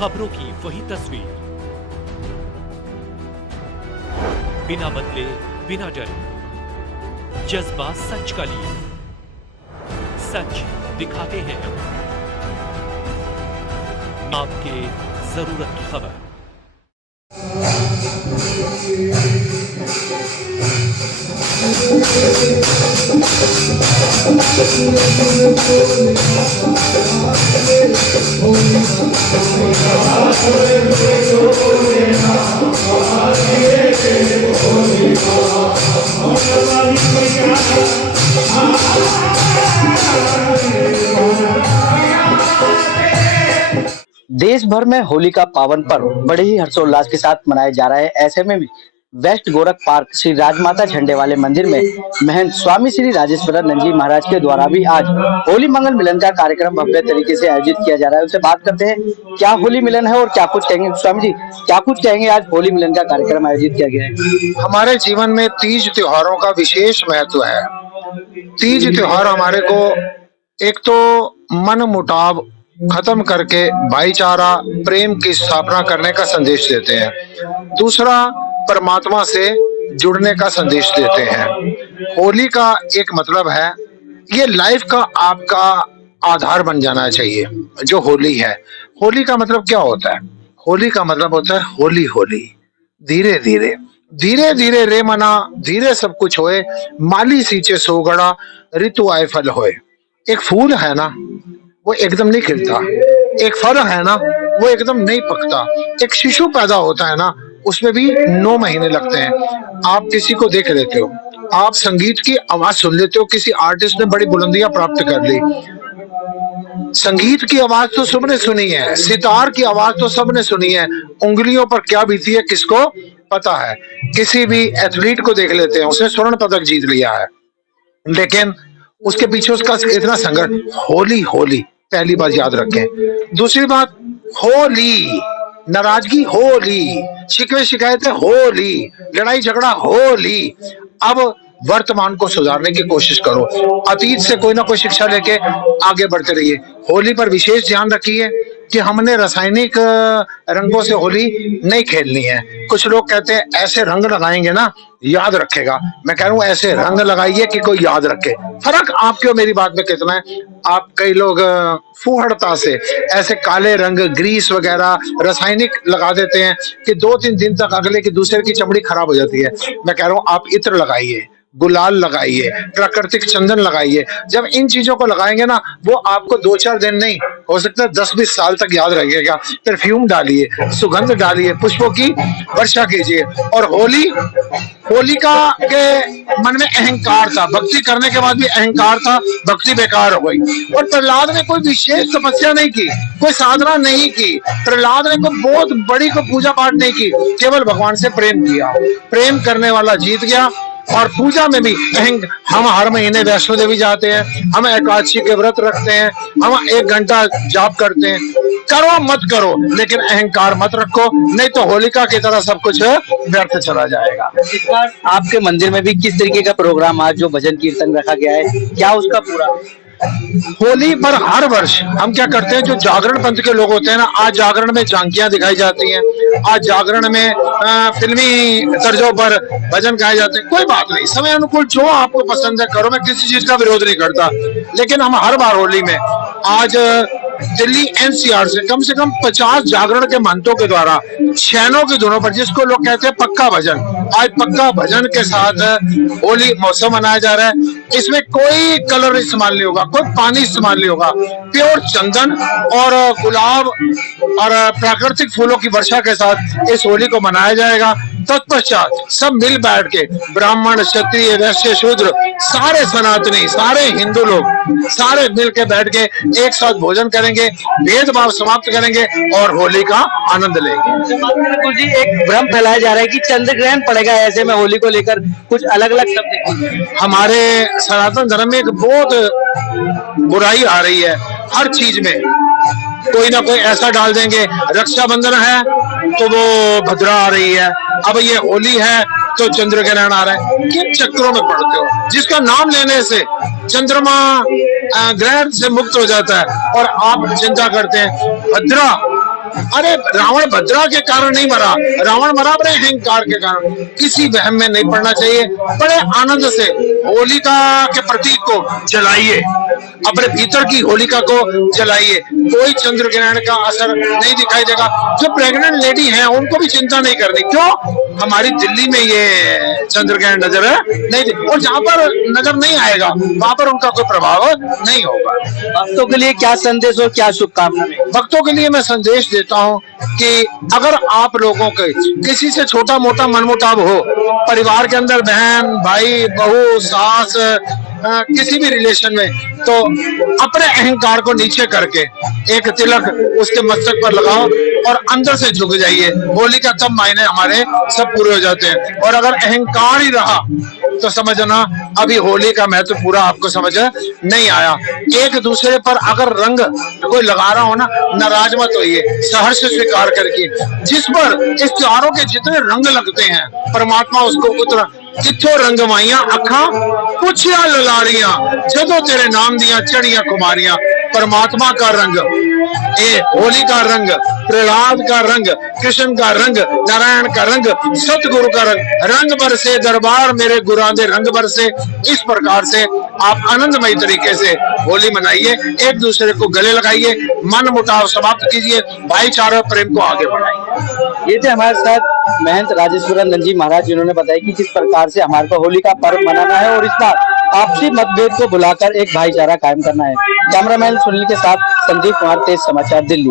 खबरों की वही तस्वीर, बिना बदले बिना डरे, जज्बा सच का लिए, सच दिखाते हैं आपके जरूरत की खबर। देश भर में होली का पावन पर्व बड़े ही हर्षोल्लास के साथ मनाया जा रहा है। ऐसे में भी वेस्ट गोरख पार्क श्री राजमाता झंडे वाले मंदिर में महंत स्वामी श्री राजेश्वरानंद जी महाराज के द्वारा भी आज होली मंगल मिलन का कार्यक्रम भव्य तरीके से आयोजित किया जा रहा है। उससे बात करते हैं क्या होली मिलन है और क्या कुछ कहेंगे। स्वामी जी क्या कुछ कहेंगे, आज होली मिलन का कार्यक्रम आयोजित किया गया है। हमारे जीवन में तीज त्योहारों का विशेष महत्व है। तीज त्योहार हमारे को एक तो मन मुटाव खत्म करके भाईचारा प्रेम की स्थापना करने का संदेश देते हैं, दूसरा परमात्मा से जुड़ने का संदेश देते हैं। होली का एक मतलब है, ये लाइफ का आपका आधार बन जाना चाहिए। जो होली है, होली का मतलब क्या होता है? होली का मतलब होता है होली होली, धीरे धीरे धीरे धीरे रे मना, धीरे सब कुछ होए, माली सींचे सोगड़ा, ऋतु आए फल होए। एक फूल है ना, वो एकदम नहीं खिलता। एक फल है ना, वो एकदम नहीं पकता। एक शिशु पैदा होता है ना, उसमें भी 9 महीने लगते हैं। आप किसी को देख लेते हो, आप संगीत की आवाज सुन लेते हो, किसी आर्टिस्ट ने बड़ी बुलंदियां प्राप्त कर ली। संगीत की आवाज तो सबने सुनी है, सितार की आवाज तो सबने सुनी है, उंगलियों पर क्या बीती है किसको पता है। किसी भी एथलीट को देख लेते हैं, उसने स्वर्ण पदक जीत लिया है, लेकिन उसके पीछे उसका इतना संघर्ष। होली होली पहली बात याद रखें। दूसरी बात, होली नाराजगी होली, शिकवे शिकायतें होली, लड़ाई झगड़ा होली। अब वर्तमान को सुधारने की कोशिश करो, अतीत से कोई ना कोई शिक्षा लेके आगे बढ़ते रहिए। होली पर विशेष ध्यान रखिए कि हमने रासायनिक रंगों से होली नहीं खेलनी है। कुछ लोग कहते हैं ऐसे रंग लगाएंगे ना याद रखेगा, मैं कह रहा हूँ ऐसे रंग लगाइए कि कोई याद रखे। फर्क आपके और मेरी बात में कितना है? आप कई लोग फूहड़ता से ऐसे काले रंग, ग्रीस वगैरह रासायनिक लगा देते हैं कि 2-3 दिन तक अगले की दूसरे की चमड़ी खराब हो जाती है। मैं कह रहा हूँ आप इत्र लगाइए, गुलाल लगाइए, प्राकृतिक चंदन लगाइए। जब इन चीजों को लगाएंगे ना, वो आपको 2-4 दिन नहीं, हो सकता है 10-20 साल तक याद रहेगा। परफ्यूम डालिए, सुगंध डालिए, पुष्पों की वर्षा कीजिए। और होलिका के मन में अहंकार था, भक्ति करने के बाद भी अहंकार था, भक्ति बेकार हो गई। और प्रहलाद ने कोई विशेष तपस्या नहीं की, कोई साधना नहीं की, प्रहलाद ने कोई बहुत बड़ी को पूजा पाठ नहीं की, केवल भगवान से प्रेम किया। प्रेम करने वाला जीत गया। और पूजा में भी हम हर महीने वैष्णो देवी जाते हैं, हम एकादशी के व्रत रखते हैं, हम 1 घंटा जाप करते हैं। करो मत करो, लेकिन अहंकार मत रखो, नहीं तो होलिका की तरह सब कुछ व्यर्थ चला जाएगा। आपके मंदिर में भी किस तरीके का प्रोग्राम, आज जो भजन कीर्तन रखा गया है, क्या उसका पूरा? होली पर हर वर्ष हम क्या करते हैं, जो जागरण पंथ के लोग होते हैं ना, आज जागरण में झांकियां दिखाई जाती हैं, आज जागरण में फिल्मी तर्जों पर भजन गाए जाते हैं। कोई बात नहीं, समय अनुकूल जो आपको पसंद है करो, मैं किसी चीज का विरोध नहीं करता। लेकिन हम हर बार होली में, आज दिल्ली एनसीआर से कम 50 जागरण के महंतों के द्वारा शैनों की धुनों पर, जिसको लोग कहते हैं पक्का भजन, आज पक्का भजन के साथ होली महोत्सव मनाया जा रहा है। इसमें कोई कलर इस्तेमाल नहीं होगा, कोई पानी इस्तेमाल नहीं होगा, प्योर चंदन और गुलाब और प्राकृतिक फूलों की वर्षा के साथ इस होली को मनाया जाएगा। तत्पश्चात सब मिल बैठ के, ब्राह्मण, क्षत्रिय, वैश्य, शूद्र, सारे सनातनी, सारे हिंदू लोग सारे मिल के बैठ के एक साथ भोजन करेंगे, भेदभाव समाप्त करेंगे और होली का आनंद लेंगे। जी, एक भ्रम फैलाया जा रहा है कि चंद्र ग्रहण पड़ेगा, ऐसे में होली को लेकर कुछ अलग अलग शब्द। हमारे सनातन धर्म में एक बहुत बुराई आ रही है, हर चीज में कोई ना कोई ऐसा डाल देंगे। रक्षाबंधन है तो वो भद्रा आ रही है, अब ये होली है तो चंद्र ग्रहण आ रहा है। किन चक्रों में पड़ते हो? जिसका नाम लेने से चंद्रमा ग्रहण से मुक्त हो जाता है और आप चिंता करते हैं। भद्रा अरे रावण भद्रा के कारण नहीं मरा, रावण मरा अपने अहंकार के कारण। किसी वहम में नहीं पड़ना चाहिए, बड़े आनंद से होलिका के प्रतीक को जलाइए, अपने भीतर की होलिका को जलाइए, कोई चंद्र ग्रहण का असर नहीं दिखाई देगा। जो प्रेग्नेंट लेडी हैं उनको भी चिंता नहीं करनी, क्यों? हमारी दिल्ली में ये चंद्र ग्रहण नजर है नहीं, और जहां पर नजर नहीं आएगा वहां पर उनका कोई प्रभाव नहीं होगा। भक्तों के लिए क्या संदेश और क्या शुभकामनाएं? भक्तों के लिए मैं संदेश देता हूं कि अगर आप लोगों के किसी से छोटा मोटा मनमुटाव हो, परिवार के अंदर बहन भाई बहू सास किसी भी रिलेशन में, तो अपने अहंकार को नीचे करके एक तिलक उसके मस्तक पर लगाओ और अंदर से झुक जाइए। होली का तब मायने हमारे सब पूरे हो जाते हैं। और अगर अहंकार ही रहा तो समझना अभी होली का महत्व पूरा आपको समझ नहीं आया। एक दूसरे पर अगर रंग कोई लगा रहा हो ना, नाराज मत होइए, सहर्ष स्वीकार करके। जिस पर इस त्योहारों के जितने रंग लगते हैं, परमात्मा उसको उतना किथों रंग माइया अखा पुछिया ललारियां, जदों तेरे नाम दिया चढ़िया कुमारियां। परमात्मा का रंग, ये होली का रंग, प्रहलाद का रंग, कृष्ण का रंग, नारायण का रंग, सतगुरु का रंग, रंग बरसे दरबार मेरे गुरांदे रंग बरसे। इस प्रकार से आप आनंदमय तरीके से होली मनाइए, एक दूसरे को गले लगाइए, मन मुटाव समाप्त कीजिए, भाईचारा प्रेम को आगे बढ़ाइए। ये थे हमारे साथ महंत राजेश्वर नंद महाराज, जिन्होंने बताया कि किस प्रकार से हमारे को होली का पर्व मनाना है और इस बार आपसी मतभेद को भुलाकर एक भाईचारा कायम करना है। कैमरामैन सुनील के साथ संदीप कुमार, तेज समाचार, दिल्ली।